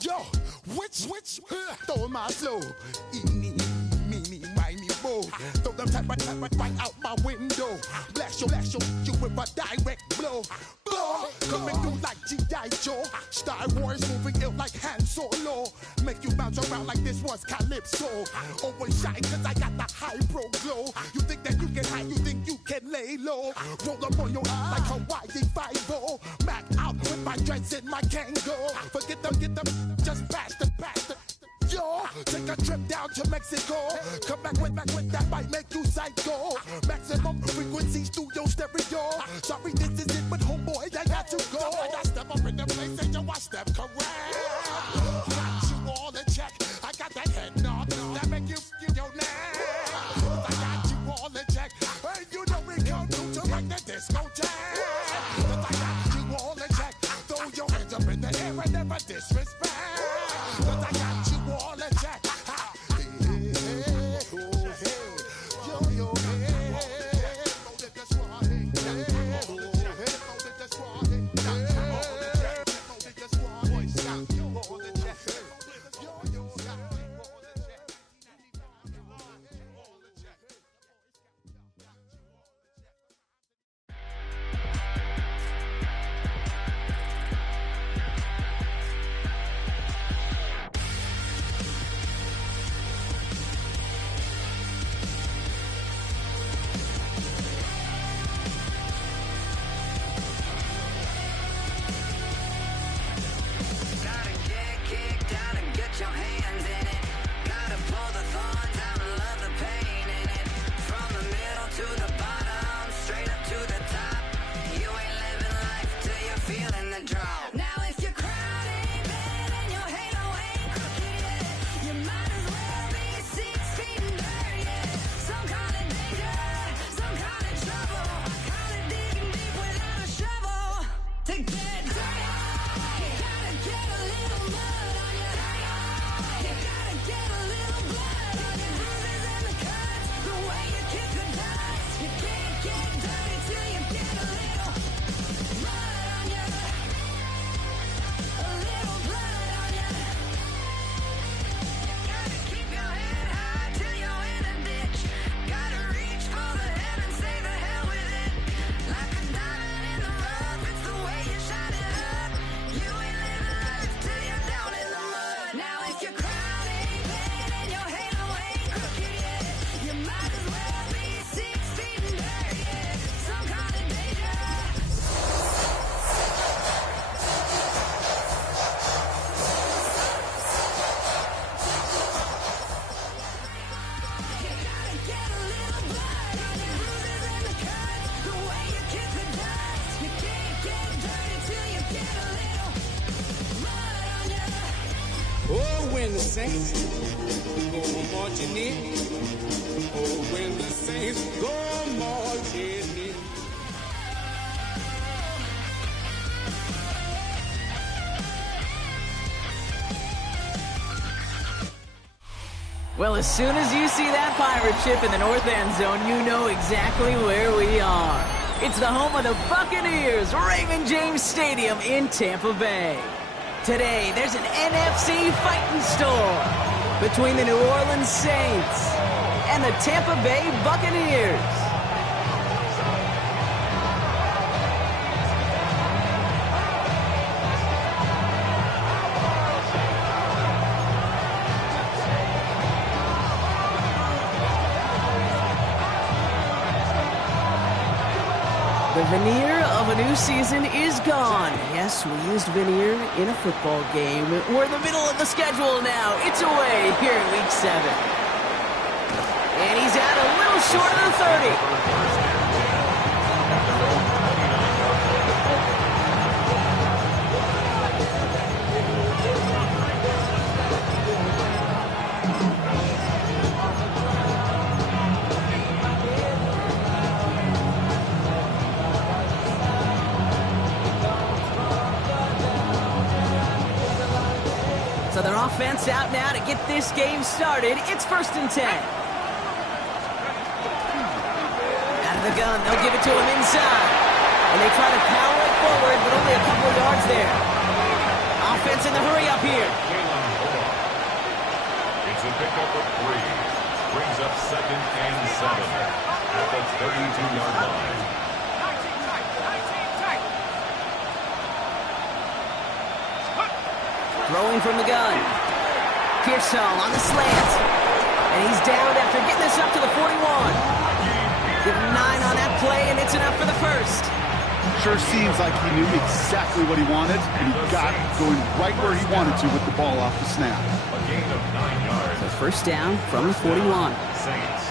Yo, which stole my flow? Eeny, meeny, miny, mo. Throw them type right out my window. Blast you with a direct blow. Coming through like G.I. Joe. Star Wars moving ill like Han Solo. Make you bounce around like this was Calypso. Always shine cause I got the high pro glow. You think that you can hide, you think you can lay low. Roll up on your eye like Hawaii 5-0. Mac out with my dreads in my Kango. Forget them, just pass the. Yo, take a trip down to Mexico. Come back with that might make you psycho. Maximum frequency studio stereo. Sorry, this is it, but homeboy, I got to go. I step up in the place and yo, I step correct. Got you all in check. I got that head nod that make you your neck. I got you all in check. Hey, you know we come through to rock the discotheque. I got you all in check. Throw your hands up in the air and never disrespect. I got you all in check. When the saints go marching in, oh, when the saints go marching in. Well, as soon as you see that pirate ship in the north end zone, you know exactly where we are. It's the home of the Buccaneers, Raymond James Stadium in Tampa Bay. Today, there's an NFC fighting storm between the New Orleans Saints and the Tampa Bay Buccaneers. The veneer of a new season is gone. Yes, we used veneer in a football game. We're in the middle of the schedule now. It's away here in Week 7. And he's out a little short of the 30. So their offense out now to get this game started. It's 1st and 10. Out of the gun, they'll give it to him inside. And they try to power it forward, but only a couple of yards there. hurry up here. It's a pickup of 3. Brings up 2nd and 7 at the 32-yard line. Throwing from the gun. Pearsall on the slant. And he's down after getting this up to the 41. Give him 9 on that play, and it's enough for the first. Sure seems like he knew exactly what he wanted, and he got it going right where he wanted to with the ball off the snap. A gain of 9 yards. The first down from the 41. Saints.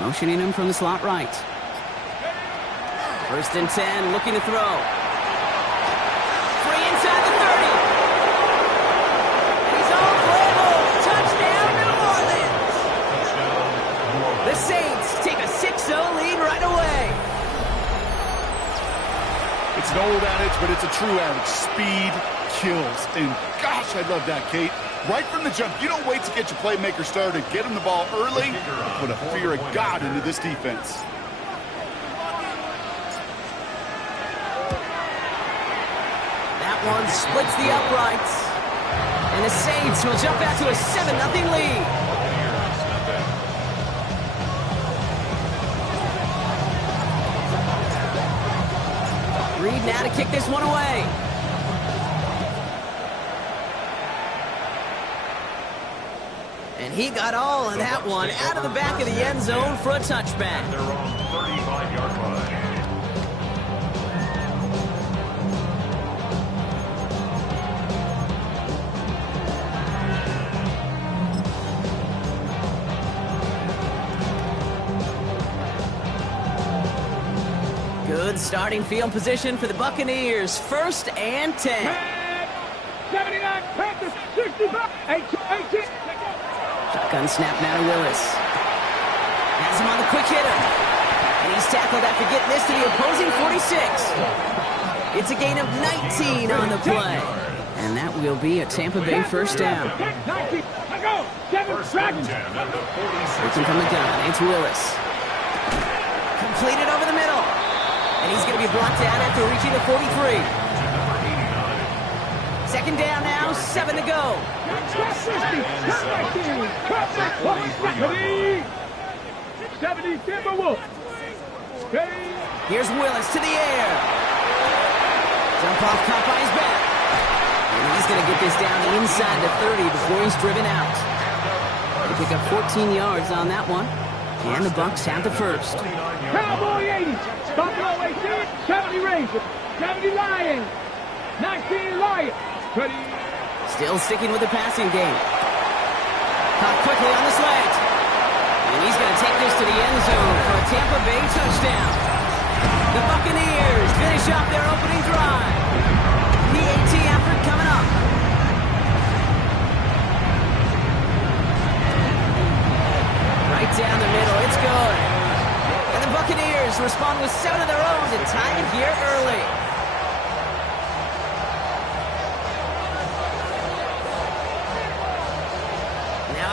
Motioning him from the slot right. First and 10, looking to throw. Free inside the 30. And he's on level. Touchdown, New Orleans. The Saints take a 6-0 lead right away. It's an old adage, but it's a true adage. Speed kills. And gosh, I love that, Kate. Right from the jump, you don't wait to get your playmaker started. Get him the ball early. Put a fear of God into this defense. That one splits the uprights. And the Saints will jump out to a 7-0 lead. Reed now to kick this one away. And he got all of that one out of the back of the end zone for a touchback. They're on 35-yard line. Good starting field position for the Buccaneers. 1st and 10. 79, Panthers, 65, 18. Shotgun snap now to Willis. Has him on the quick hitter. And he's tackled after getting this to the opposing 46. It's a gain of 19 on the play. And that will be a Tampa Bay first down. 19, go, 7, First and 10 at the 46. Looking from the gun, it's Willis. Completed over the middle. And he's going to be brought down after reaching the 43. Second down now, 7 to go. 70 Timberwolves. Here's Willis to the air. Jump off, caught by his back. And he's going to get this down inside the 30 before he's driven out. They pick up 14 yards on that one. And the Bucs have the first. Cowboy 80. Buffalo 18. 70 Rangers. 70 Lions. 19 Lions. Still sticking with the passing game. Caught quickly on the slant. And he's going to take this to the end zone for a Tampa Bay touchdown. The Buccaneers finish off their opening drive. PAT effort coming up. Right down the middle. It's good. And the Buccaneers respond with 7 of their own to tie it here early.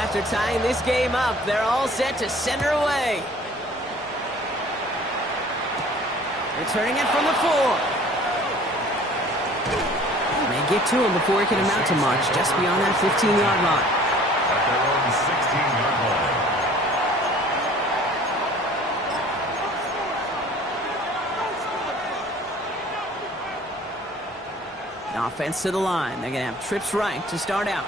After tying this game up, they're all set to send her away. Returning it from the 4. May get to him before he can amount to much, just beyond that 15-yard line. At their own 16-yard line. Offense to the line. They're going to have trips right to start out.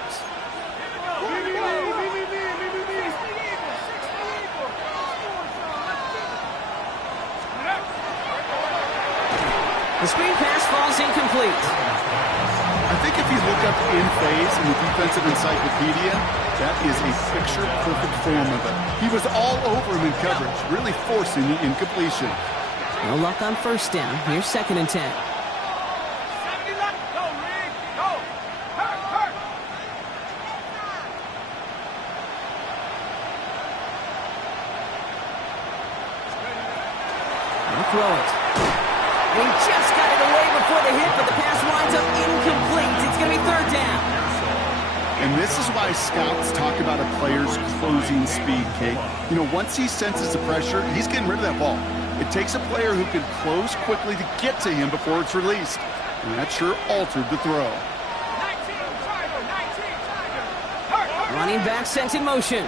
The screen pass falls incomplete. I think if you look up in phase in the defensive encyclopedia, that is a picture-perfect form of it. He was all over him in coverage, really forcing the incompletion. No luck on first down. Here's 2nd and 10. They'll throw it. He just got it away before the hit, but the pass winds up incomplete. It's going to be 3rd down. And this is why scouts talk about a player's closing speed, Kate. You know, once he senses the pressure, he's getting rid of that ball. It takes a player who can close quickly to get to him before it's released. And that sure altered the throw. Running back sent in motion.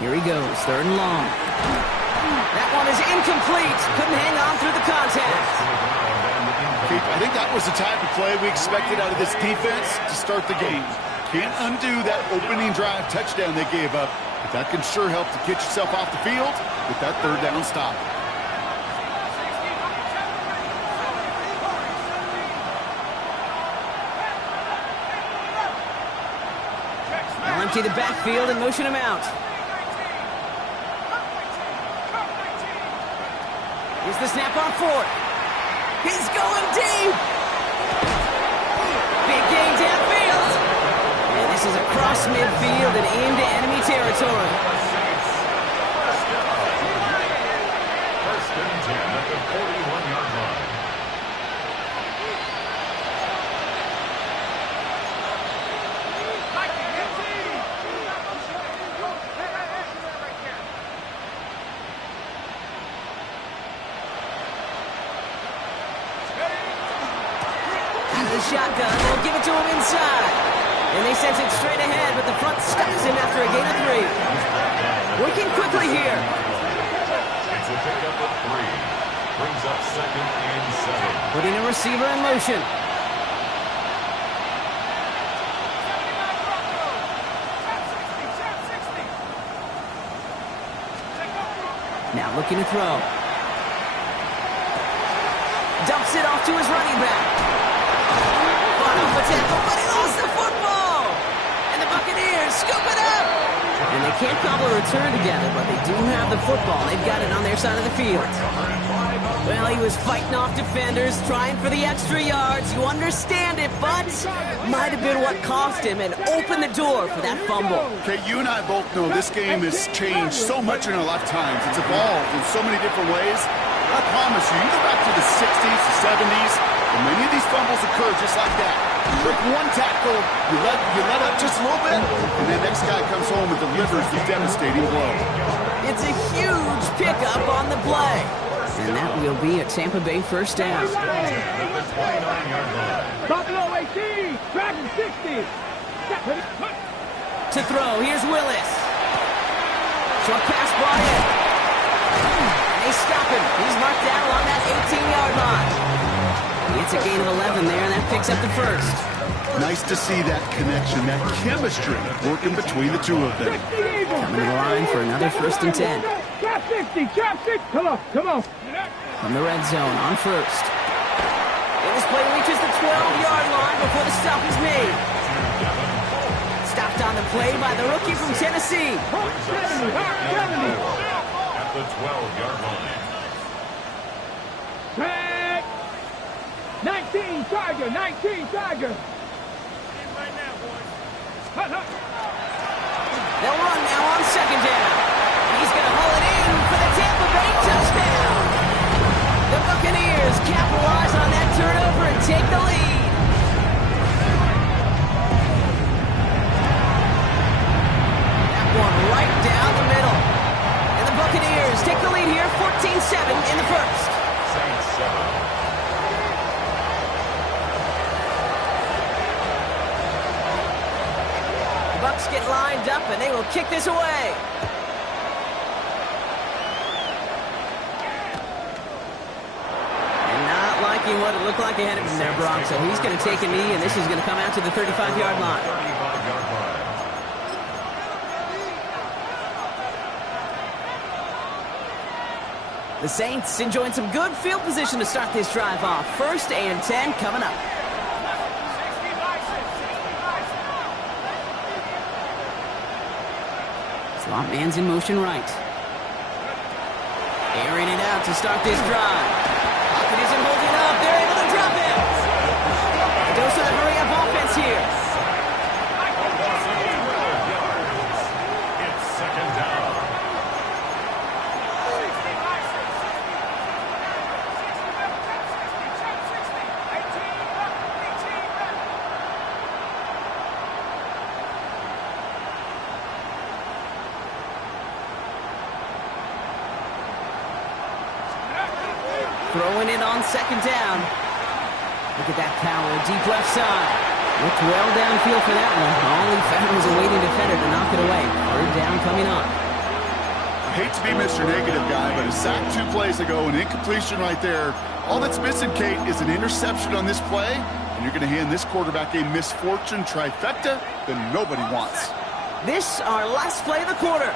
Here he goes, 3rd and long. That one is incomplete. Couldn't hang on through the contact. I think that was the type of play we expected out of this defense to start the game. Can't undo that opening drive touchdown they gave up, but that can sure help to get yourself off the field with that 3rd down stop. They'll empty the backfield and motion him out. Here's the snap on 4th. He's going deep. Big gain downfield. And this is across midfield and into enemy territory. 1st and 10 at the 41-yard line. Shotgun, they'll give it to him inside. And they send it straight ahead, but the front stops him after a gain of 3. Working quickly here. It's a pickup of 3. Brings up 2nd and 7. Putting a receiver in motion. Now looking to throw. Dumps it off to his running back. Off a tackle, but he lost the football! And the Buccaneers scoop it up! And they can't cobble a return together, but they do have the football. They've got it on their side of the field. Well, he was fighting off defenders, trying for the extra yards. You understand it, but might have been what cost him and opened the door for that fumble. Okay, you and I both know this game has changed so much in our lifetimes. It's evolved in so many different ways. I promise you, you go back to the 60s, the 70s, and many of these fumbles occur just like that. With one tackle, you let up just a little bit, and the next guy comes home and delivers the devastating blow. It's a huge pickup on the play. And that will be a Tampa Bay 1st down. Buffalo 18, Dragon 60. To throw, here's Willis. Short pass brought in. And they stop him. He's marked down along that 18-yard line. It's a gain of 11 there, and that picks up the 1st. Nice to see that connection, that chemistry working between the two of them. Coming to the line for another 1st and 10. Trap 60, trap 6. Come on. From the red zone on 1st. And this play reaches the 12-yard line before the stop is made. Stopped on the play by the rookie from Tennessee. 70. At the 12-yard line. Tag. 19 Charger. They'll run now on 2nd down. He's going to haul it in for the Tampa Bay touchdown. The Buccaneers capitalize on that turnover and take the lead. That one right down the middle. And the Buccaneers take the lead here, 14-7 in the 1st. Saints 7. Bucks get lined up, and they will kick this away. And not liking what it looked like ahead of him there, Brock. So he's going to take a knee, and this is going to come out to the 35-yard line. 35-yard line. The Saints enjoying some good field position to start this drive off. 1st and 10 coming up. Slot man's in motion right. Airing it out to start this drive. Pocket isn't holding up. They're able to drop it. Dose of the hurry-up offense here. It's 2nd down. on second down. Look at that power, deep left side. Looked well downfield for that one. All he found was a waiting defender to knock it away. Third down coming up. I hate to be Mr. Negative guy, but a sack 2 plays ago, an incompletion right there. All that's missing, Kate, is an interception on this play, and you're going to hand this quarterback a misfortune trifecta that nobody wants. This, our last play of the quarter.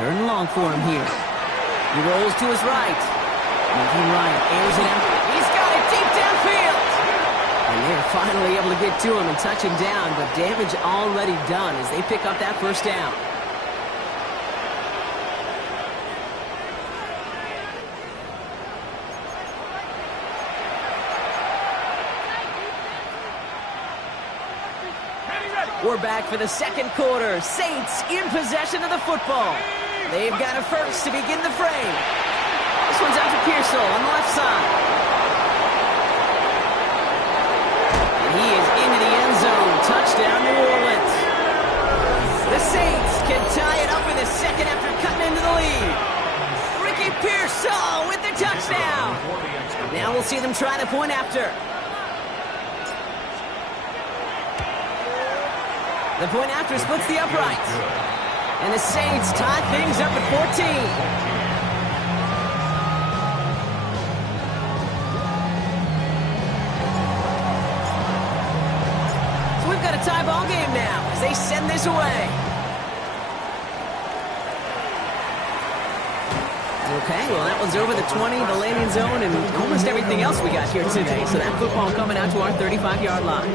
Third and long for him here. He rolls to his right. Moving right, airs it out. He's got it deep downfield. And they're finally able to get to him and touch him down, but damage already done as they pick up that first down. We're back for the second quarter. Saints in possession of the football. They've got a first to begin the frame. This one's out to Pearsall on the left side. And he is into the end zone. Touchdown, New Orleans. The Saints can tie it up in the second after cutting into the lead. Ricky Pearsall with the touchdown. Now we'll see them try the point after. The point after splits the uprights. And the Saints tie things up at 14. So we've got a tie ball game now as they send this away. Okay, well that one's over the 20, the landing zone, and almost everything else we got here today. So that football coming out to our 35-yard line.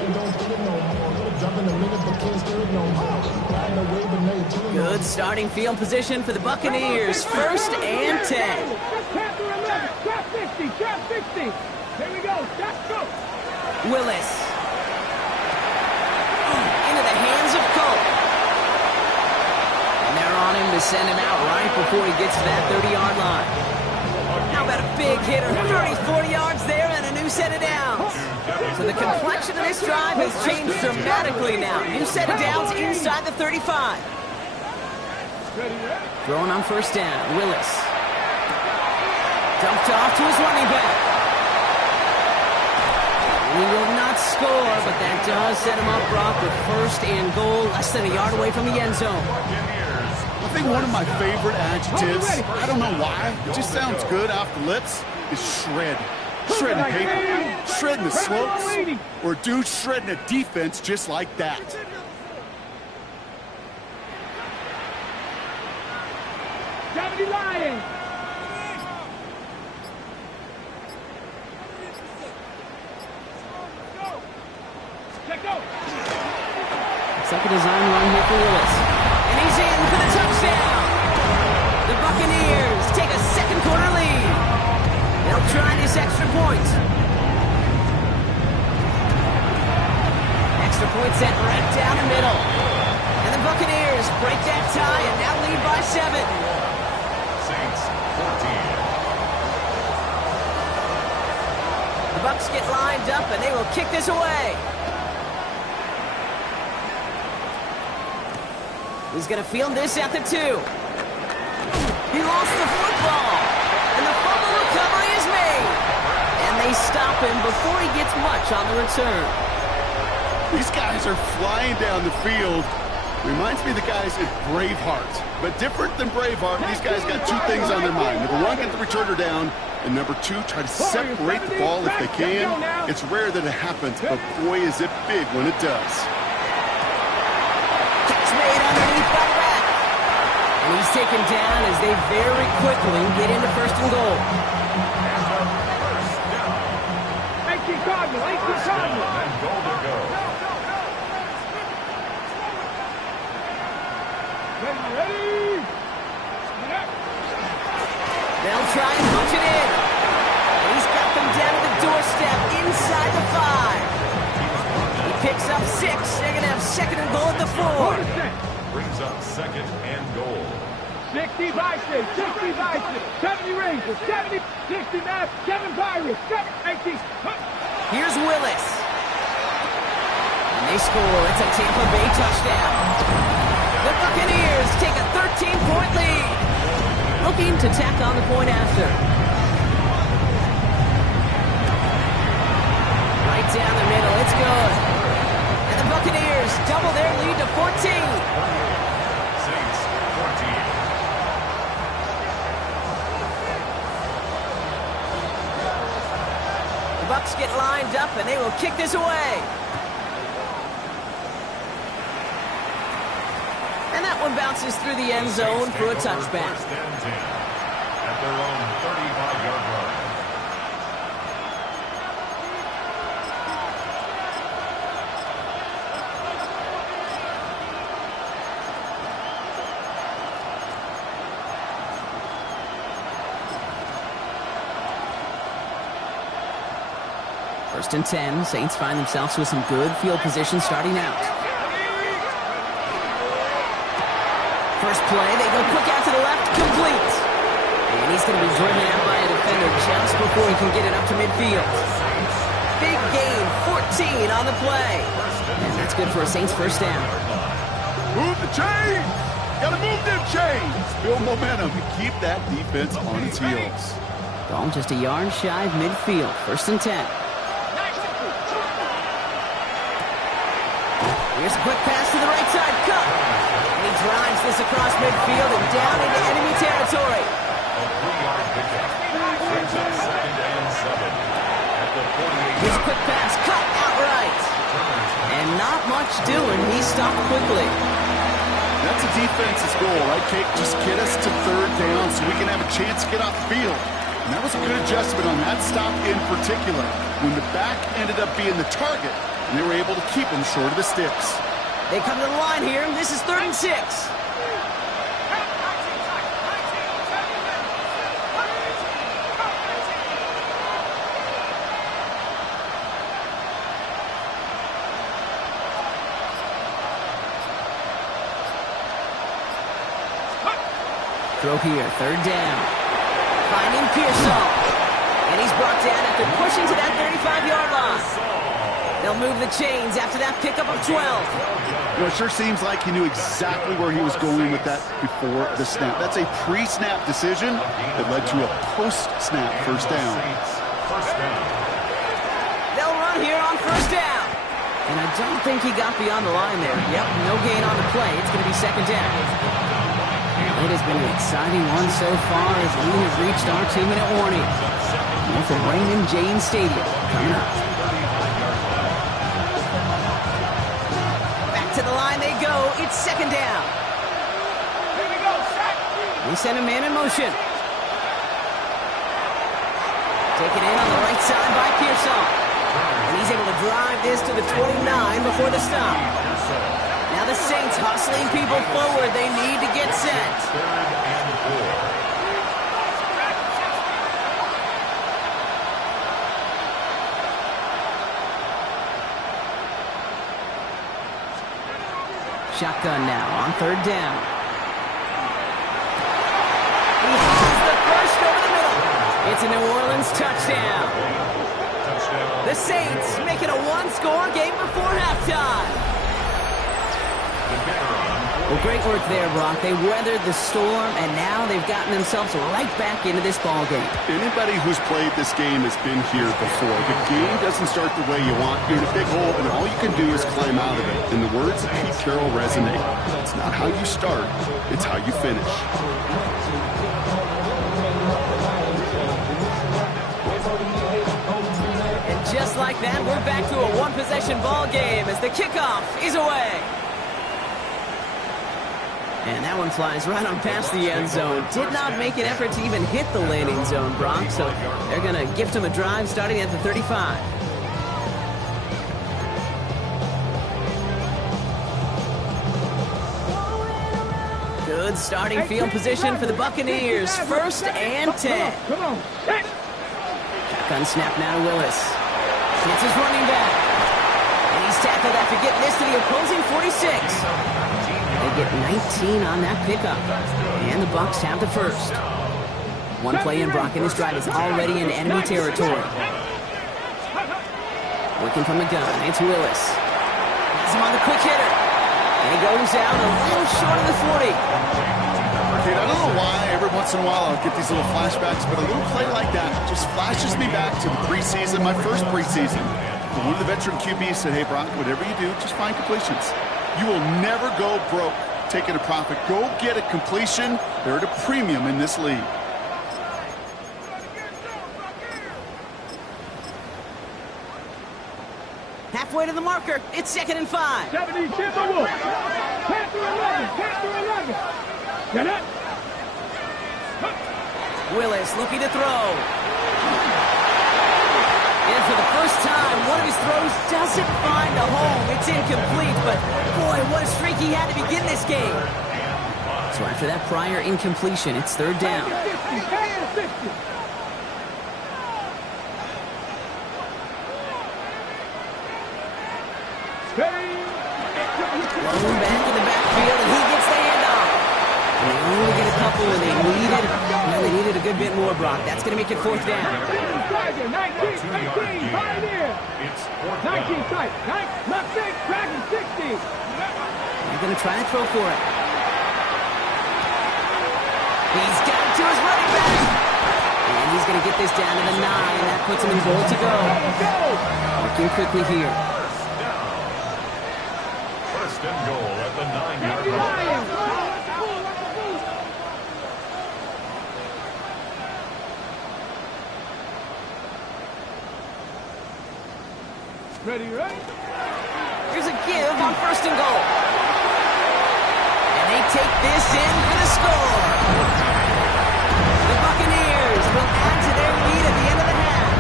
Good starting field position for the Buccaneers. First and 10. Trap 50, trap 50. Here we go, let's go. Willis. Into the hands of Cole. And they're on him to send him out right before he gets to that 30-yard line. How about a big hitter? 30, 40 yards there and a new set of downs. So the complexion of this drive has changed dramatically now. New set of downs inside the 35. Throwing on first down, Willis. Dumped off to his running back. He will not score, but that does set him up, Brock, with first and goal, less than a yard away from the end zone. I think one of my favorite adjectives, I don't know why, it just sounds good off the lips, is shred. Shredding paper, shredding the slopes, or dude shredding a defense just like that. Gravity Lions. Let go. Second design run here for Willis. And he's in for the touchdown. The Buccaneers take a second quarter lead. They'll try this extra point. Extra point set right down the middle. And the Buccaneers break that tie and now lead by 7. Saints 14. The Bucs get lined up and they will kick this away. He's going to field this at the 2. He lost the football. And the fumble recovery is made. And they stop him before he gets much on the return. These guys are flying down the field. Reminds me of the guys at Braveheart. But different than Braveheart, these guys got 2 things on their mind. Number 1, get the returner down. And number 2, try to separate the ball if they can. It's rare that it happens, but boy, is it big when it does. Catch made underneath by Rapp. And he's taken down as they very quickly get into first and goal. 18 Cardinal, 18 Cardinal. And goal to go. Ready. They'll try and punch it in. And he's got them down to the doorstep inside the 5. He picks up 6. They're going to have second and goal at the 4. Brings up second and goal. 60 Vikings, 60 Vikings, 70 Rangers, 70, 69, 7 Pirates, 7, 18. Here's Willis. They score. It's a Tampa Bay touchdown. The Buccaneers take a 13-point lead. Looking to tack on the point after. Right down the middle. It's good. And the Buccaneers double their lead to 14. Saints 14. The Bucs get lined up, and they will kick this away. And that one bounces through the end zone for a touchback. First and 10 at their own 35-yard line. First and 10, Saints find themselves with some good field position starting out. First play, they go quick out to the left, complete. And he's going to be driven out by a defender just before he can get it up to midfield. Big gain, 14 on the play. And that's good for a Saints first down. Move the chains! Gotta move them chains! Build momentum and keep that defense on its heels. Ball just a yard shy of midfield, first and 10. Here's a quick pass to the right side, cut. And he drives this across midfield and down into enemy territory. A 3-yard pickup. Brings up second and 7 at the 48. Here's a quick pass, cut outright. And not much doing, he stopped quickly. That's a defense's goal, right, Kate? Just get us to third down so we can have a chance to get off the field. And that was a good adjustment on that stop in particular, when the back ended up being the target, and they were able to keep him short of the sticks. They come to the line here. This is 3rd and 6. Throw here, 3rd down. Finding Pearsall. And he's brought down after pushing to that 35-yard line. They'll move the chains after that pickup of 12. You know, it sure seems like he knew exactly where he was going with that before the snap. That's a pre-snap decision that led to a post-snap first down. They'll run here on first down. And I don't think he got beyond the line there. Yep, no gain on the play. It's going to be 2nd down. It has been an exciting one so far as we have reached our 2-minute warning. More from Raymond James Stadium coming up. To the line they go. It's 2nd down. Here we go, set. They send a man in motion. Taken in on the right side by Pearsall. And he's able to drive this to the 29 before the stop. Now the Saints hustling people forward. They need to get set. 3rd and 4. Shotgun now on 3rd down. He has the first over the middle. It's a New Orleans touchdown. The Saints make it a 1-score game before halftime. Well, great work there, Brock. They weathered the storm, and now they've gotten themselves right back into this ball game. Anybody who's played this game has been here before. The game doesn't start the way you want. You're in a big hole, and all you can do is climb out of it. And the words of Pete Carroll resonate. It's not how you start, it's how you finish. And just like that, we're back to a one-possession ball game as the kickoff is away. And that one flies right on past the end zone. Did not make an effort to even hit the landing zone, Brock, so they're going to gift him a drive starting at the 35. Good starting field position for the Buccaneers. 1st and 10. Come on. Shotgun snap now to Willis. Gets his running back. And he's tackled after getting this to the opposing 46. They get 19 on that pickup. And the Bucs have the first. One play in, Brock, and this drive is already in enemy territory. Working from the gun, it's Willis. Has he goes out a little short of the 40. Kate, I don't know why every once in a while I'll get these little flashbacks, but a little play like that just flashes me back to the preseason, my first preseason. One of the veteran QBs said, hey, Brock, whatever you do, just find completions. You will never go broke taking a profit. Go get a completion. They're at a premium in this league. Halfway to the marker. It's 2nd and 5. 70, Timberwolves. 10 through 11. 10 through 11. Get it? Willis looking to throw. And for the first time, one of his throws doesn't find a home. It's incomplete, but boy, what a streak he had to begin this game. So after that prior incompletion, it's 3rd down. 50. Thrown back in the backfield, and he gets the handoff. And they only get a couple, and they needed a good bit more, Brock. That's going to make it 4th down. 19, Pioneer. 19 tight. Left six, Dragon 60. They're going to try to throw for it. He's got it to his running back. And he's going to get this down to the 9. That puts him in goal to go. Working quickly here. First and goal at the 9-yard line. Ready, right? Here's a give on 1st and goal. And they take this in for the score. The Buccaneers will add to their lead at the end of the half.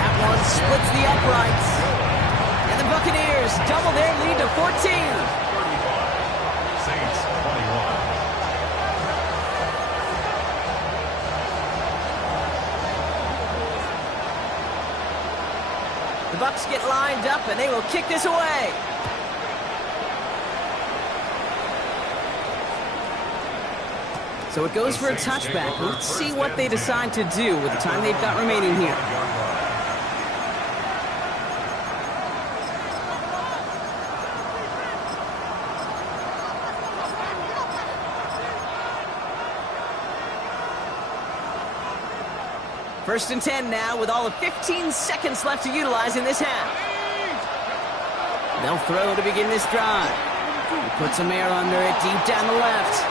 That one splits the uprights. And the Buccaneers double their lead to 14. 35. Saints 21. The Bucs get lined up, and they will kick this away. So it goes for a touchback. Let's see what they decide to do with the time they've got remaining here. First and 10 now with all of 15 seconds left to utilize in this half. They'll throw to begin this drive. He puts some air under it deep down the left.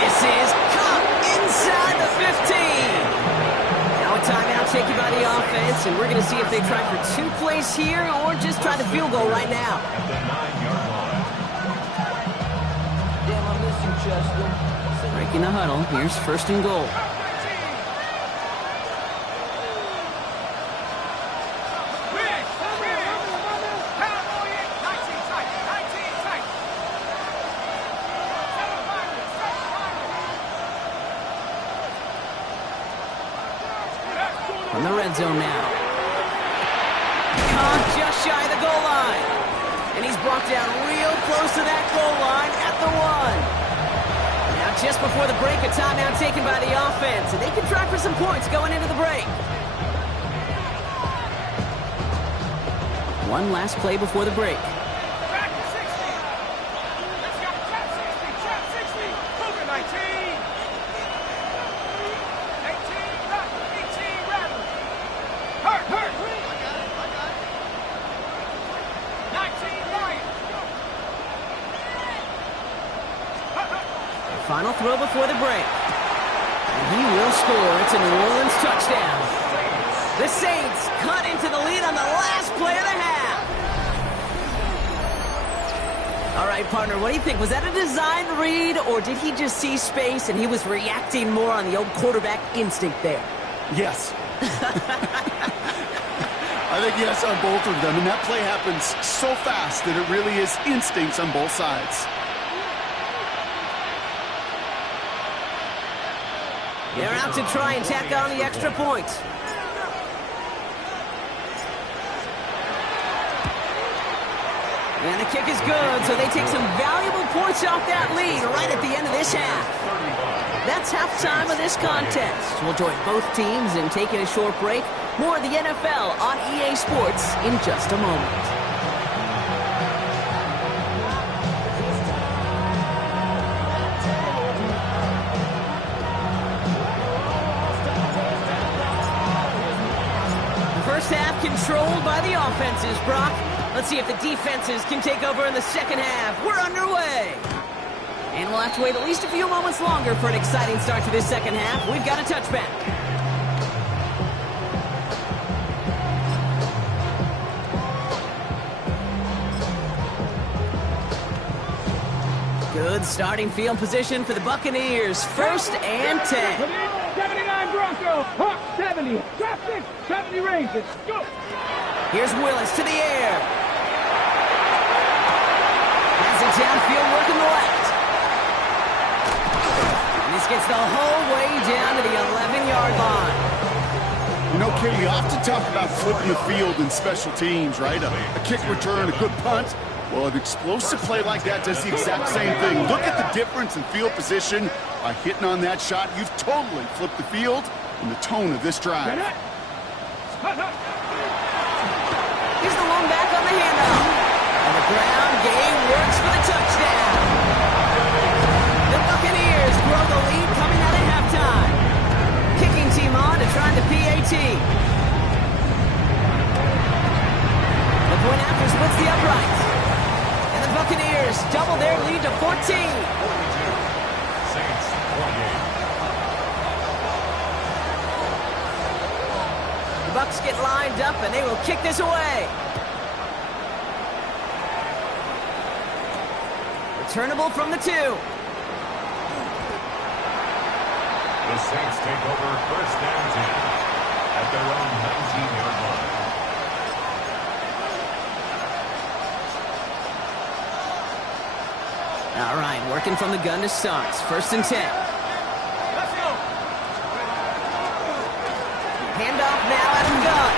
This is caught inside the 15. Now a timeout taken by the offense, and we're going to see if they try for 2 plays here or just try the field goal right now. At the 9-yard line. Damn, I miss you, Chester. Breaking the huddle. Here's 1st and goal. From the red zone now. Caught just shy of the goal line. And he's brought down real close to that goal line at the 1. Now just before the break, a timeout taken by the offense. And they can try for some points going into the break. One last play before the break. Final throw before the break. And he will score. It's a New Orleans touchdown. The Saints cut into the lead on the last play of the half. All right, partner, what do you think? Was that a design read, or did he just see space and he was reacting more on the old quarterback instinct there? Yes. I think yes on both of them, and that play happens so fast that it really is instincts on both sides. They're out to try and tack on the extra point. And the kick is good, so they take some valuable points off that lead right at the end of this half. That's halftime of this contest. We'll join both teams in taking a short break. More of the NFL on EA Sports in just a moment. The first half controlled by the offenses, Brock. Let's see if the defenses can take over in the second half. We're underway. And we'll have to wait at least a few moments longer for an exciting start to this second half. We've got a touchback. Good starting field position for the Buccaneers. First and 10. 79 Broncos. Hawks 70. Traffic. 70 Rangers. Go. Here's Willis to the air. Has it downfield working the left. And this gets the whole way down to the 11-yard line. You know, Kate, you often talk about flipping the field in special teams, right? A kick return, a good punt. Well, an explosive play like that does the exact same thing. Look at the difference in field position. By hitting on that shot, you've totally flipped the field and the tone of this drive. Here's the lone back on the handoff. And the ground game works for the touchdown. The Buccaneers grow the lead coming out at halftime. Kicking team on to try the PAT. The point after splits the uprights. And the Buccaneers double their lead to 14. Saints 28. The Bucs get lined up, and they will kick this away. Returnable from the 2. The Saints take over first and 10 at their own 19-yard line. All right, working from the gun to start. First and 10. Let's go. Handoff now at the gun.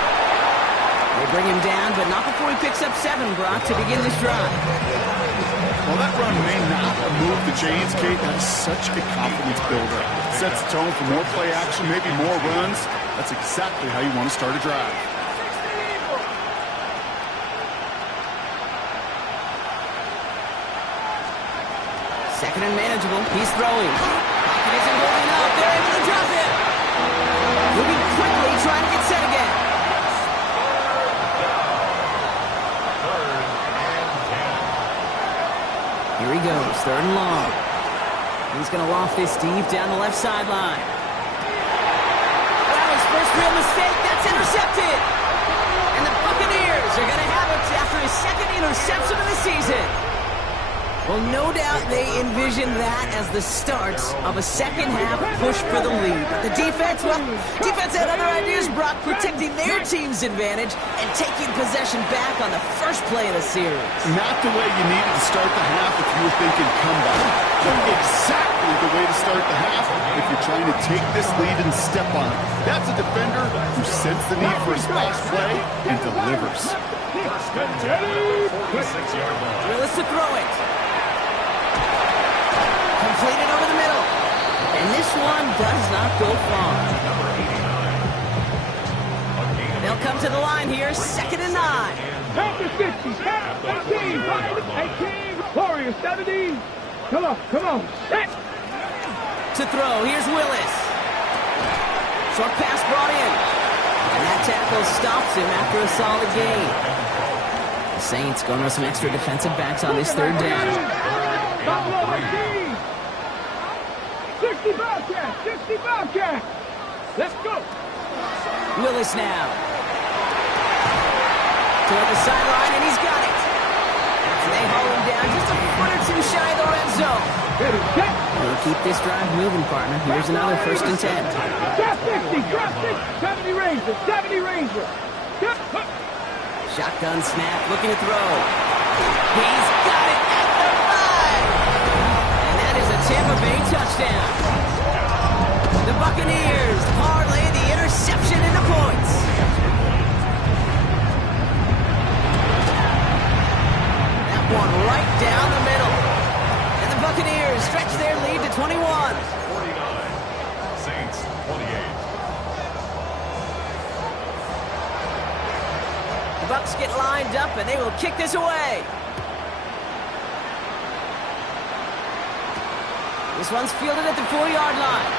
They bring him down, but not before he picks up 7, Brock, to begin this drive. Well, that run may not have moved the chains, Kate. That is such a confidence builder. Sets the tone for more play action, maybe more runs. That's exactly how you want to start a drive. Second and manageable. He's throwing. Pocket isn't holding up. They're able to drop him. Moving quickly, trying to get set again. Here he goes, third and long. He's going to loft this deep down the left sideline. Well, his first real mistake, that's intercepted. And the Buccaneers are going to have it after his second interception of the season. Well, no doubt they envision that as the start of a second half push for the lead. But the defense, well, defense had other ideas, Brock, protecting their team's advantage and taking possession back on the first play of the series. Not the way you needed to start the half if you were thinking comeback. But exactly the way to start the half if you're trying to take this lead and step on it. That's a defender who senses the need for a splash play and delivers. First and 10, 46-yard line. Willis to throw it. Completed over the middle. And this one does not go far. Number 89. They'll come to the line here, second and 9. After 60, 18, 18, Warriors 17. Come on, set. To throw, here's Willis. Short pass brought in. And that tackle stops him after a solid gain. The Saints going with some extra defensive backs on this third down. Buffalo 18. 60 Bobcat. Let's go. Willis now. Toward the sideline, and he's got it. And they haul him down just a foot or two shy of the red zone. We'll keep this drive moving, partner. Here's another first and 10. Drop 60, 70 Rangers, 70 Rangers. Shotgun snap, looking to throw. He's got it at the 5. And that is a Tampa Bay touchdown. The Buccaneers parlay the interception into points. That The Bucs get lined up, and they will kick this away. This one's fielded at the 4-yard line.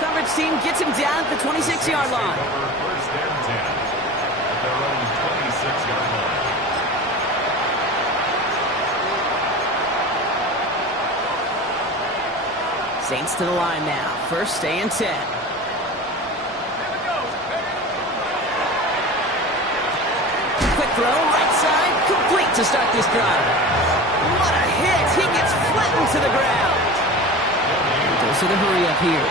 Coverage team gets him down at the 26-yard line. First and 10 at their own 26-yard line. Saints to the line now. First and 10. Quick throw, right side, complete to start this drive. What a hit! He gets flattened to the ground. Goes to the hurry up here.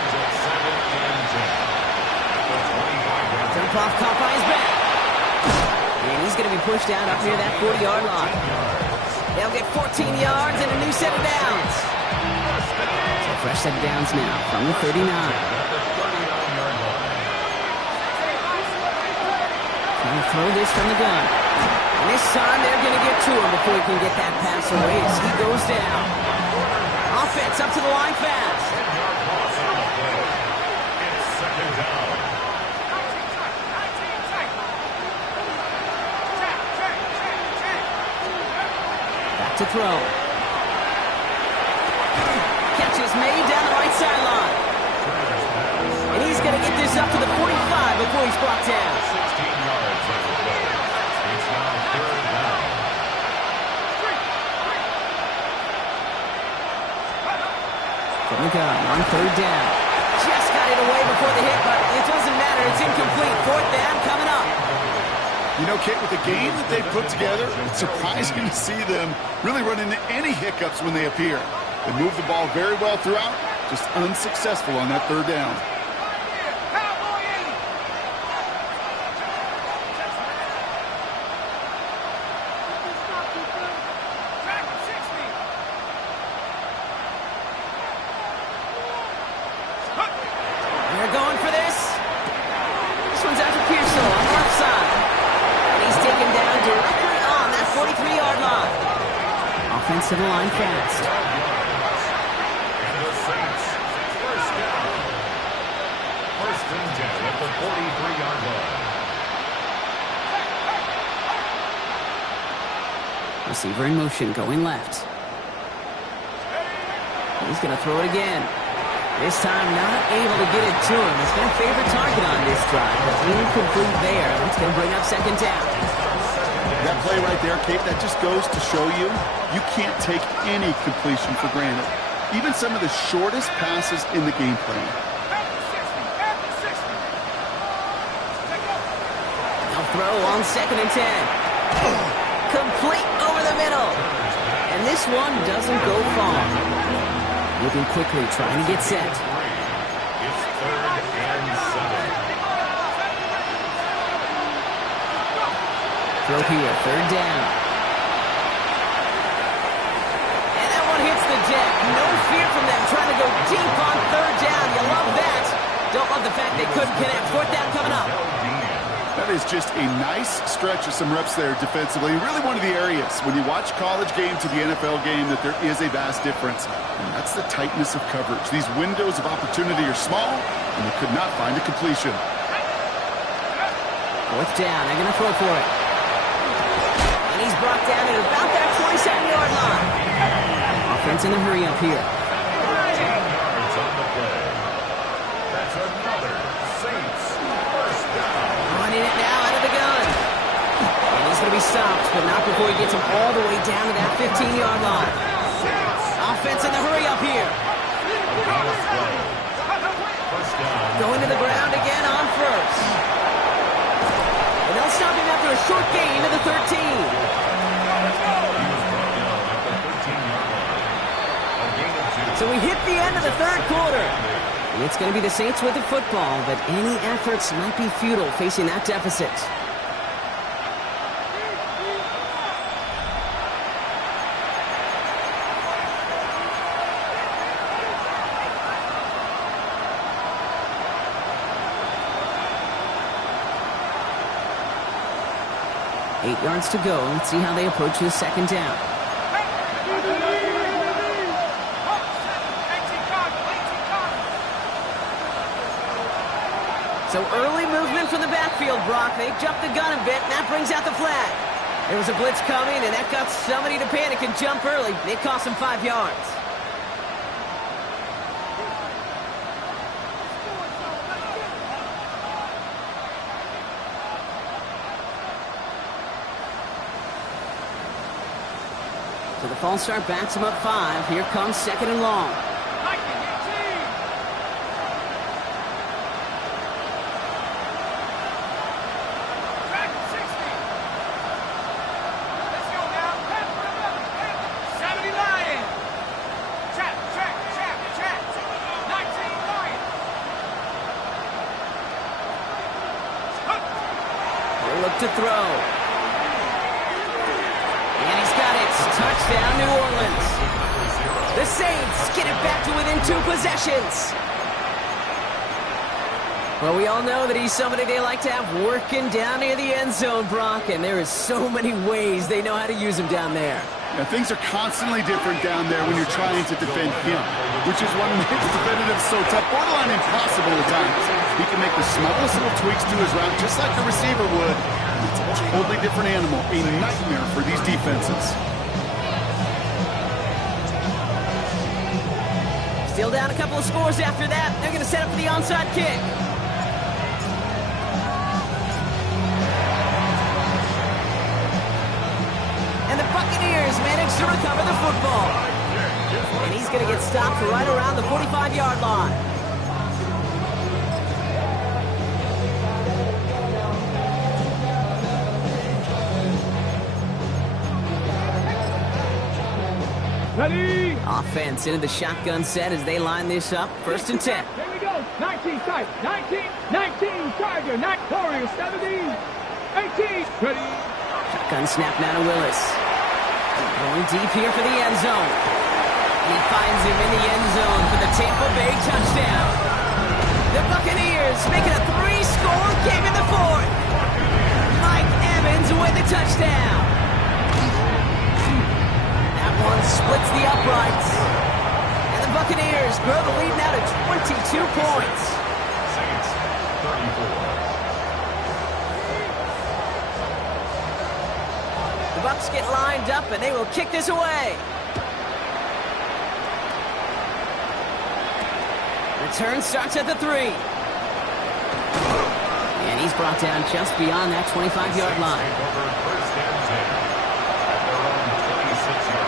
Poff caught by his back. And he's going to be pushed out up near that 40-yard line. They'll get 14 yards and a new set of downs. So fresh set of downs now from the 39. Trying to throw this from the gun. And this time they're going to get to him before he can get that pass away as he goes down. Offense up to the line fast. It's second down. To throw. Catch is made down the right sideline. And he's going to get this up to the 45 before he's brought down. 16 yards on the play. It's now third down. From the gun on third down. Just got it away before the hit, but it doesn't matter. It's incomplete. Fourth down coming up. You know, Kate, with the game that they've put together, it's surprising to see them really run into any hiccups when they appear. They move the ball very well throughout, just unsuccessful on that third down. They're going for this. This one's out to Pearsall on the left side. Taken down directly on that 43-yard line. Offense to the line fast. And the Saints, first down. First and 10 at the 43-yard line. Receiver in motion, going left. He's going to throw it again. This time not able to get it to him. It's been a favorite target on this drive, but incomplete there. That's going to bring up second down. That play right there, Kate, that just goes to show you, you can't take any completion for granted. Even some of the shortest passes in the game plan. Now throw on second and 10. Complete over the middle. And this one doesn't go far. Moving quickly, trying to get set. It's third and 7. Throw here, third down. And that one hits the deck. No fear from them, trying to go deep on third down. You love that. Don't love the fact they couldn't connect. Fourth down coming up. That is just a nice stretch of some reps there defensively. Really one of the areas when you watch college game to the NFL game that there is a vast difference. And that's the tightness of coverage. These windows of opportunity are small, and they could not find a completion. Fourth down, they're going to throw for it. And he's brought down at about that 27-yard line. Offense in the hurry up here. 13 yards on the play. That's another Saints first down. Running it now out of the gun. And he's going to be stopped, but not before he gets him all the way down to that 15-yard line. Offense in the hurry up here. First down. Going to the ground again on first. And they'll stop him after a short gain to the 13. So we hit the end of the third quarter. It's going to be the Saints with the football, but any efforts might be futile facing that deficit. Eight yards to go. Let's see how they approach this second down. So early movement from the backfield, Brock. They jumped the gun a bit, and that brings out the flag. There was a blitz coming, and that got somebody to panic and jump early. It cost them 5 yards. So the false start backs him up 5. Here comes 2nd and long. To throw. And he's got it. Touchdown, New Orleans. The Saints get it back to within 2 possessions. Well, we all know that he's somebody they like to have working down near the end zone, Brock, and there is so many ways they know how to use him down there. Now, things are constantly different down there when you're trying to defend him, which is what makes defending him so tough, borderline impossible at times. He can make the smallest little tweaks to his route, just like a receiver would. It's a totally different animal, a nightmare for these defenses. Still down a couple of scores after that. They're going to set up for the onside kick. And the Buccaneers manage to recover the football. And he's going to get stopped right around the 45-yard line. Ready? Offense into the shotgun set as they line this up. 1st and 10. Here we go. 19 tight. 19 Tiger. 9 Warriors. 17. 18. Ready? Shotgun snap now to Willis. Going deep here for the end zone. And he finds him in the end zone for the Tampa Bay touchdown. The Buccaneers making a 3-score game in the 4th. Mike Evans with the touchdown. One splits the uprights. And the Buccaneers grow the lead now to 22 points. Saints, 34. The Bucs get lined up, and they will kick this away. Return starts at the 3. And he's brought down just beyond that 25-yard line. First and 10 at their own 26-yard line.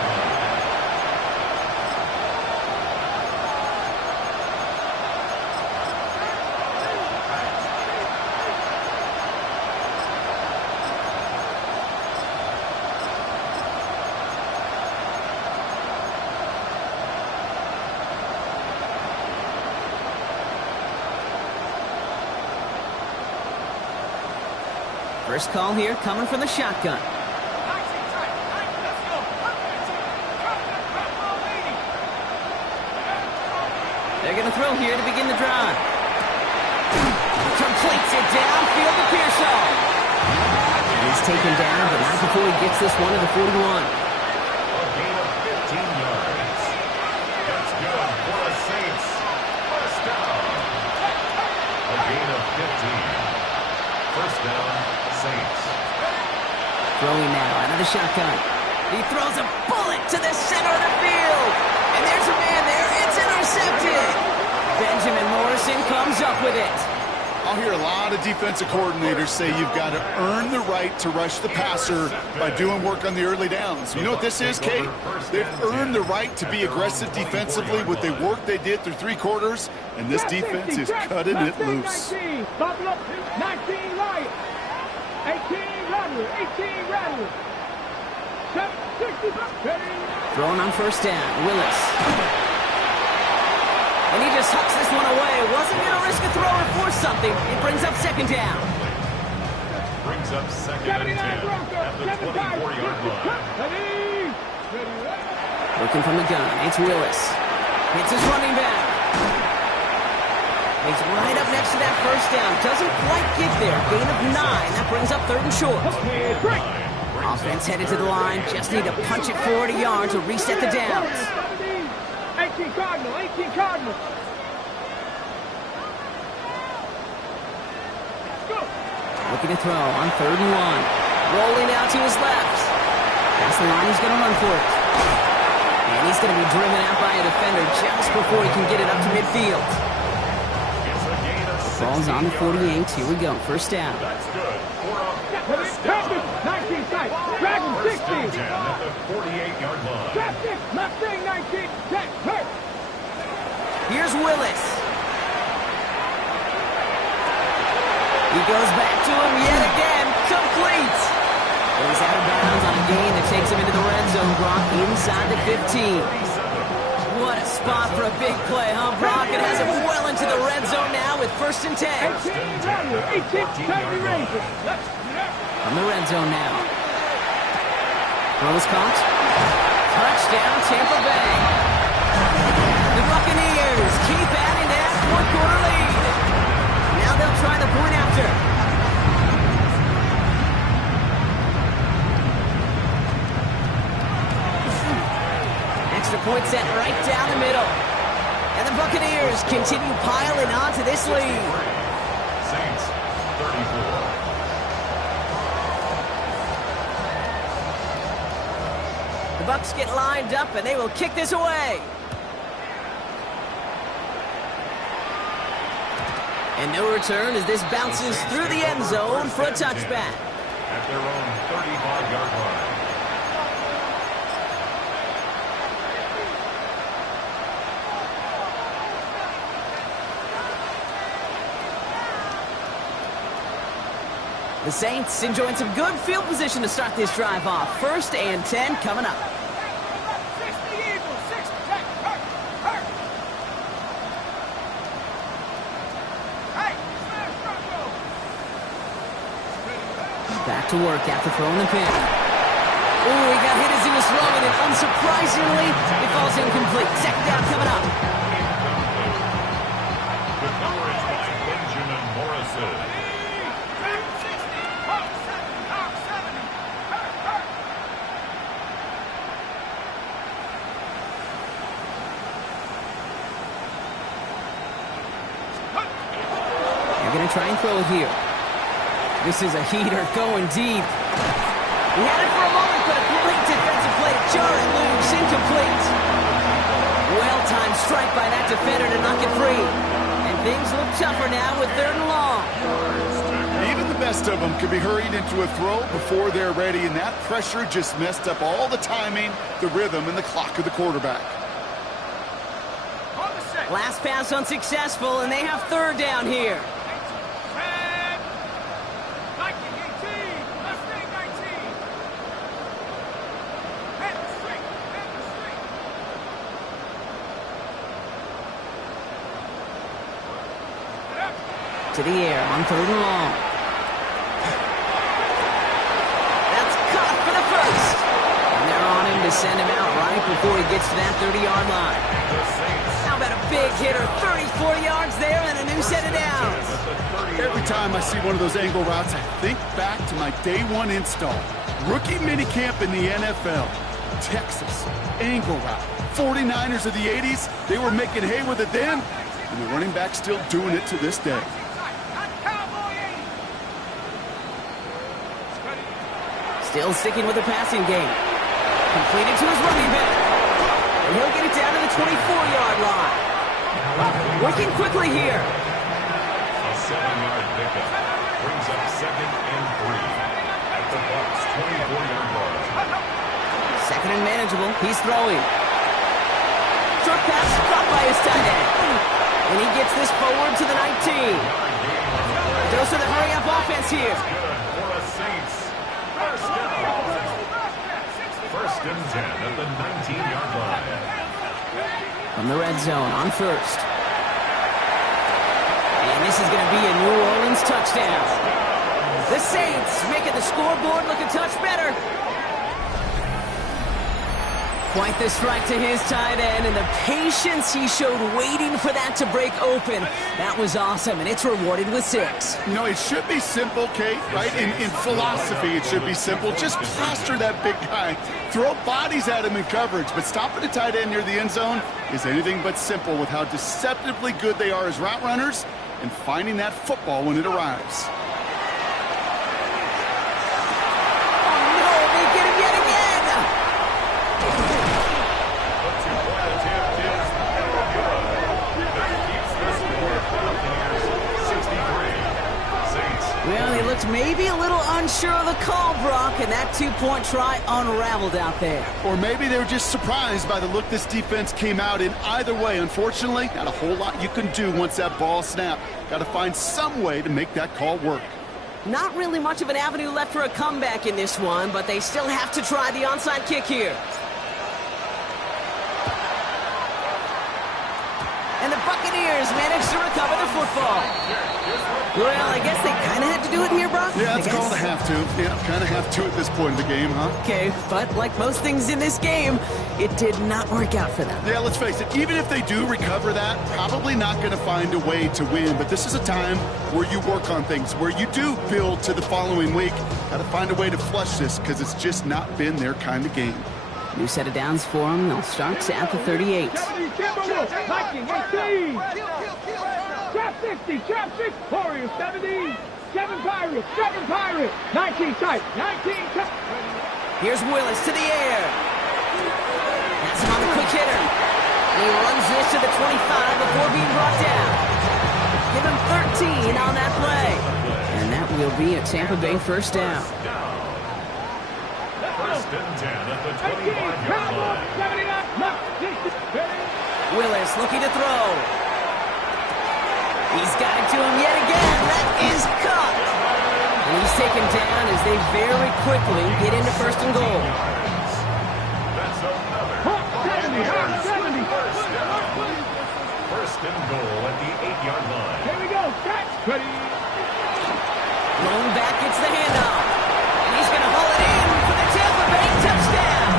First call here coming from the shotgun. They're going to throw here to begin the drive. Completes it downfield to Pearsall. He's taken down, but not before he gets this one to the 41. A gain of 15 yards. That's good for the Saints. First down. A gain of 15. First down, Saints. Throwing now out of the shotgun. He throws a bullet to the center of the field. And there's a man there. It's intercepted. Benjamin Morrison comes up with it. I'll hear a lot of defensive coordinators say you've got to earn the right to rush the passer by doing work on the early downs. You know what this is, Kate? They've earned the right to be aggressive defensively with the work they did through 3 quarters, and this defense is cutting it loose. 19 right. 18 Rattler. 18 Rattler. 60. Throwing on first down, Willis. And he just hucks this one away. Wasn't going to risk a throw or force something. It brings up second down. Brings up second and 10 at the 24-yard line. Looking from the gun, it's Willis. Hits his running back. He's right up next to that first down. Doesn't quite get there. Gain of 9. That brings up 3rd and short. Offense headed to the line. Just need to punch it 40 yards to reset the downs. 18 Cardinal. 18 Cardinal. Looking to throw on 3rd and 1. Rolling out to his left. Past the line, he's going to run for it. And he's going to be driven out by a defender just before he can get it up to midfield. Ball's on the 48. Here we go. First down. That's good. First down. 19 sight. Dragon 16. First and 10 at the 48-yard line. Trap 6. Mustang 19. Check. Hurt. Here's Willis. He goes back to him yet again. Complete. He's out of bounds on a gain that takes him into the red zone. Brock inside the 15. What a spot for a big play, huh, Brock? It has him well into the red zone now with 1st and 10. 18, 70 ranges. From the red zone now. Throws caught. Touchdown, Tampa Bay. The Buccaneers keep adding that 4-quarter lead. Now they'll try the point after. Extra point set right down the middle. And the Buccaneers continue piling on to this lead. Saints, 34. The Bucs get lined up, and they will kick this away. And no return as this bounces through the end zone for a touchback. At their own 35-yard line. The Saints enjoying some good field position to start this drive off. 1st and 10 coming up. 60 Eagles. 6. Check. Hurt. Hey. Back to work after throwing the pin. Ooh, he got hit as he was throwing it. Unsurprisingly, it falls incomplete. 2nd down coming up. The coverage by Benjamin Morrison. Going to try and throw it here. This is a heater going deep. He had it for a moment, but a great defensive play to jar it loose, incomplete. Well-timed strike by that defender to knock it free. And things look tougher now with 3rd and long. Even the best of them could be hurried into a throw before they're ready, and that pressure just messed up all the timing, the rhythm, and the clock of the quarterback. Last pass unsuccessful, and they have 3rd down here. To the air on 3rd and long. That's caught for the 1st. And they're on him to send him out right before he gets to that 30-yard line. How about a big hitter? 34 yards there and a new set of downs. Every time I see one of those angle routes, I think back to my day 1 install. Rookie minicamp in the NFL. Texas, angle route. 49ers of the 80s, they were making hay with it then, and the running back's still doing it to this day. Still sticking with the passing game. Completed to his running back. And he'll get it down to the 24-yard line. Working quickly here. A 7-yard pickup brings up 2nd and 3 at the Bucs 24-yard line. 2nd and manageable. He's throwing. Short pass caught by his tight end. And he gets this forward to the 19. Those are the hurry-up offense here. For the Saints. First down. 1st and 10 at the 19-yard line. From the red zone on 1st. And this is going to be a New Orleans touchdown. The Saints making the scoreboard look a touch better. Quite the strike to his tight end, and the patience he showed waiting for that to break open. That was awesome, and it's rewarded with 6. You know, it should be simple, Kate, right? In philosophy, it should be simple. Just plaster that big guy. Throw bodies at him in coverage, but stopping a tight end near the end zone is anything but simple with how deceptively good they are as route runners and finding that football when it arrives. Well, he looked maybe a little unsure of the call, Brock, and that two-point try unraveled out there. Or maybe they were just surprised by the look this defense came out in. Either way, unfortunately, not a whole lot you can do once that ball snapped. Got to find some way to make that call work. Not really much of an avenue left for a comeback in this one, but they still have to try the onside kick here. And the Buccaneers managed to recover the football. Well, I guess they kind of had to do it here, Brock. Yeah, it's called a have to. Yeah, kind of have to at this point in the game, huh? Okay, but like most things in this game, it did not work out for them. Yeah, let's face it, even if they do recover that, probably not going to find a way to win. But this is a time where you work on things, where you do build to the following week. Got to find a way to flush this because it's just not been their kind of game. New set of downs for them. They'll start at the 38. Viking 18. Trap 60. Trap 6. Warriors 70. 7 Pirates. 7 Pirates. 19 tight. 19 tight. Here's Willis to the air. That's him on the quick hitter. He runs this to the 25 before being brought down. Give him 13 on that play. And that will be a Tampa Bay first down. First and 10 at the 25-yard line. Willis looking to throw. He's got it to him yet again. That is caught. And he's taken down as they very quickly get into first and goal. That's another 70. first and goal at the 8-yard line. Here we go. Catch. Ready. Going back, it's the handoff. And he's going to haul it in for the Tampa Bay touchdown.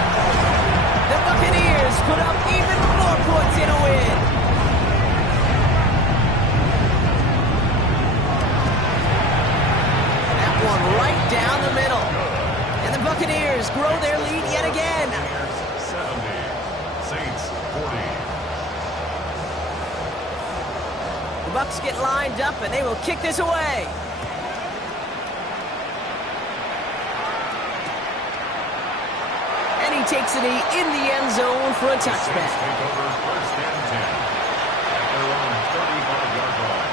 The Buccaneers put up even more points in a win. That one right down the middle. And the Buccaneers grow their lead yet again. 70, Saints 40. The Bucs get lined up and they will kick this away. And he takes it in the end zone for a touchback. Take over first and 10 at their own 35-yard line.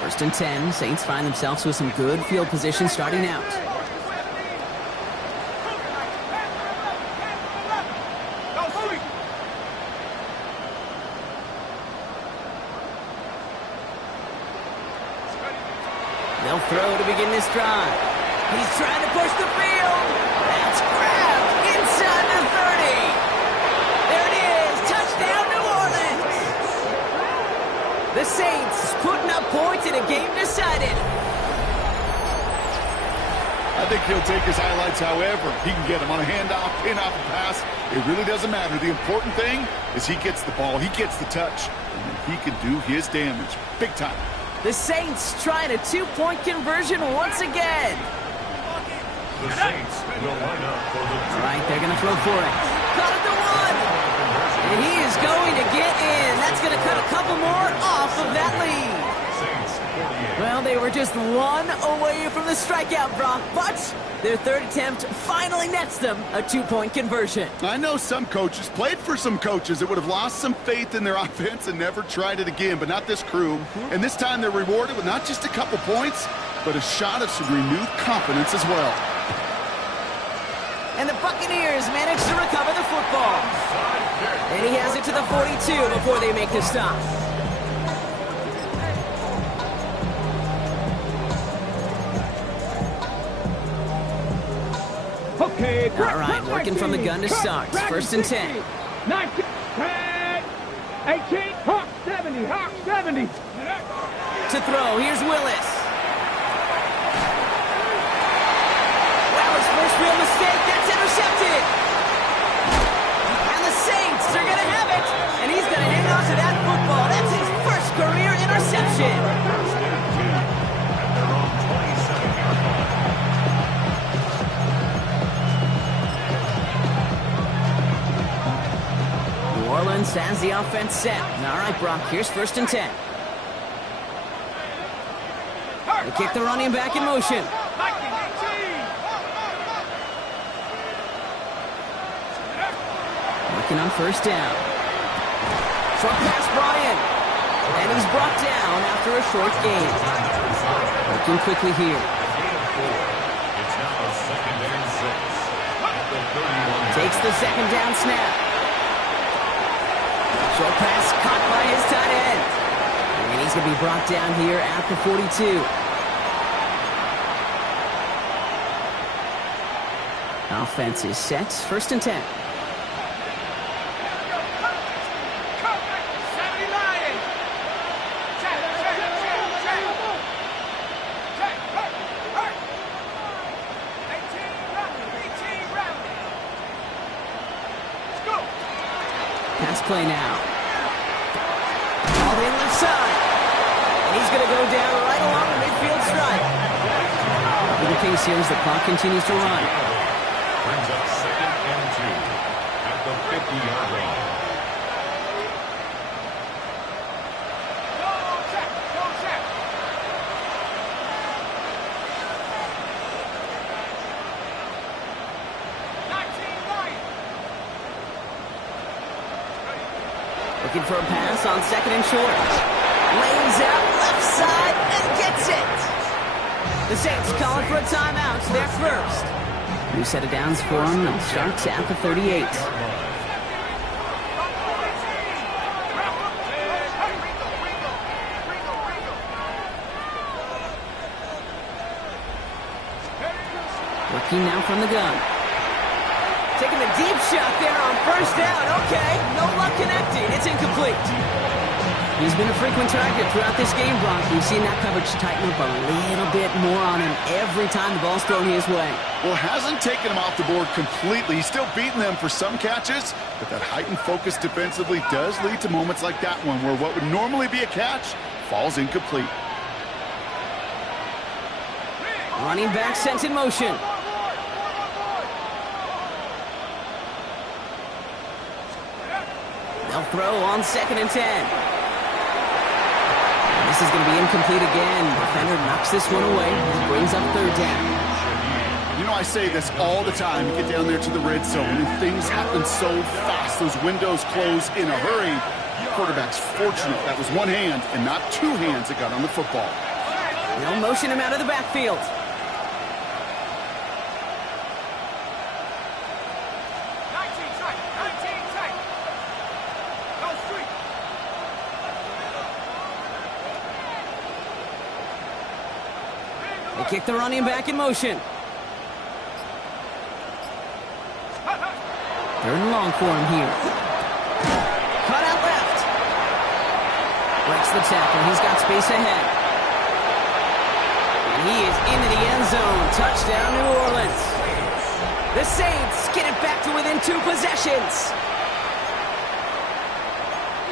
First and 10, Saints find themselves with some good field position starting out. They'll throw to begin this drive. He's trying to push the field. That's grabbed inside the 30. There it is. Touchdown, New Orleans. The Saints putting up points in a game decided. I think he'll take his highlights however he can get them on a handoff, pin off a pass. It really doesn't matter. The important thing is he gets the ball, he gets the touch, and then he can do his damage. Big time. The Saints trying a two-point conversion once again. The Saints will line up for the All right, they're going to throw for it. Caught it to one. And he is going to get in. That's going to cut a couple more off of that lead. Saints 48. Well, they were just one away from the strikeout, Brock, but their third attempt finally nets them a two-point conversion. I know some coaches, played for some coaches that would have lost some faith in their offense and never tried it again, but not this crew. And this time they're rewarded with not just a couple points, but a shot of some renewed confidence as well. And the Buccaneers manage to recover the football. And he has it to the 42 before they make the stop. Okay. All right, working from the gun to start. First and 10. 19, 10, 18, Hawk 70, Hawk 70. To throw, here's Willis. Well, his first real mistake, that's intercepted. And the Saints are going to have it. And he's going to hang on to that football. That's his first career interception. First and 10 at their own 27-yard line. New Orleans defense has the offense set. All right, Brock, here's 1st and 10. They kick the running back in motion. Working on 1st down. Short pass, Bryant. And he's brought down after a short gain. Working quickly here. It's now 2nd and 6. At the 31. Takes the 2nd down snap. Short pass caught by his tight end. And he's going to be brought down here at the 42. Offense is set. 1st and 10. Pass play now. All the left side. And he's going to go down right along the midfield stripe. The case here as the clock continues to run. Brings up 2nd and 2 at the 50-yard line. Looking for a pass on 2nd and short. Lays out left side and gets it. The Saints calling for a timeout. They're first. New set of downs for them. They'll start at the 38. Working now from the gun. Taking the deep shot there on 1st down. Okay, no luck connecting. It's incomplete. He's been a frequent target throughout this game, Brock. We've seen that coverage tighten up a little bit more on him every time the ball's thrown his way. Well, hasn't taken him off the board completely. He's still beating them for some catches, but that heightened focus defensively does lead to moments like that one where what would normally be a catch falls incomplete. Running back sent in motion. They'll throw on 2nd and 10. This is going to be incomplete again. Defender knocks this one away and brings up 3rd down. You know, I say this all the time. You get down there to the red zone and things happen so fast. Those windows close in a hurry. The quarterback's fortunate. That was one hand and not 2 hands that got on the football. They'll motion him out of the backfield. They kick the running back in motion. 3rd and long for him here. Cut out left. Breaks the tackle. He's got space ahead. And he is into the end zone. Touchdown, New Orleans. The Saints get it back to within 2 possessions.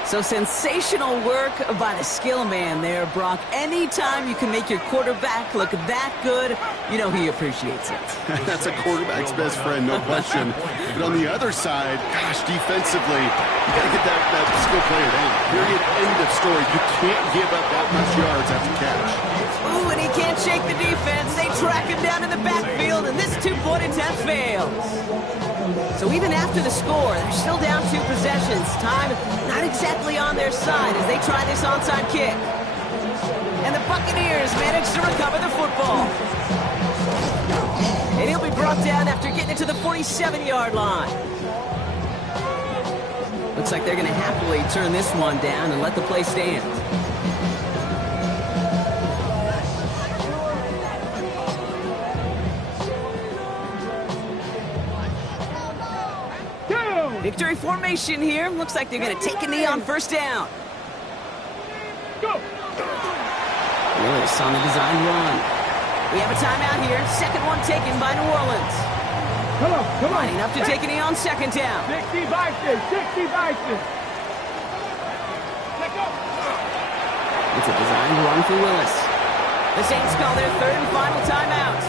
So sensational work by the skill man there, Brock. Anytime you can make your quarterback look that good, you know he appreciates it. That's a quarterback's best friend, no question. But on the other side, gosh, defensively, you got to get that skill player down. Period, end of story. You can't give up that much yards after catch. Ooh, and he can't shake the defense. They track him down in the backfield, and this 2-point attempt fails. So even after the score, they're still down 2 possessions. Time not exactly on their side as they try this onside kick. And the Buccaneers manage to recover the football. And he'll be brought down after getting it to the 47-yard line. Looks like they're going to happily turn this one down and let the play stand. Victory formation here. Looks like they're going to take a knee on 1st down. Go! Willis on the design run. We have a timeout here. 2nd one taken by New Orleans. Come on. Lining up to take a knee on 2nd down. 60 Bison. It's a designed run for Willis. The Saints call their 3rd and final timeout.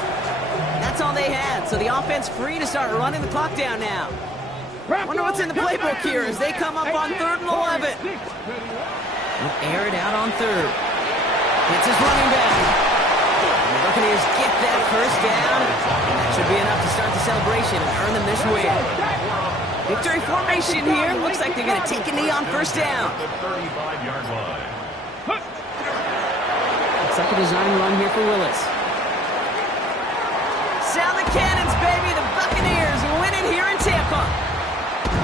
That's all they had, so the offense free to start running the clock down now. Wonder what's in the playbook here as they come up on 3rd and 11. He'll air it out on 3rd. It's his running back. And the Buccaneers get that first down. And that should be enough to start the celebration and earn them this win. Victory formation here. Looks like they're going to take a knee on first down. The 35-yard line. Looks like a design run here for Willis. Sound the cannons, baby. The Buccaneers win it here in Tampa.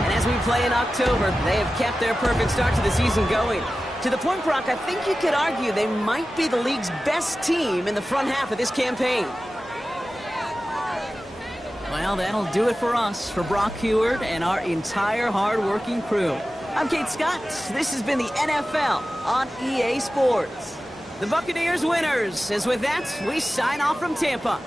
And as we play in October, they have kept their perfect start to the season going. To the point, Brock, I think you could argue they might be the league's best team in the front half of this campaign. Well, that'll do it for us, for Brock Huard and our entire hard-working crew. I'm Kate Scott. This has been the NFL on EA Sports. The Buccaneers winners, as with that, we sign off from Tampa.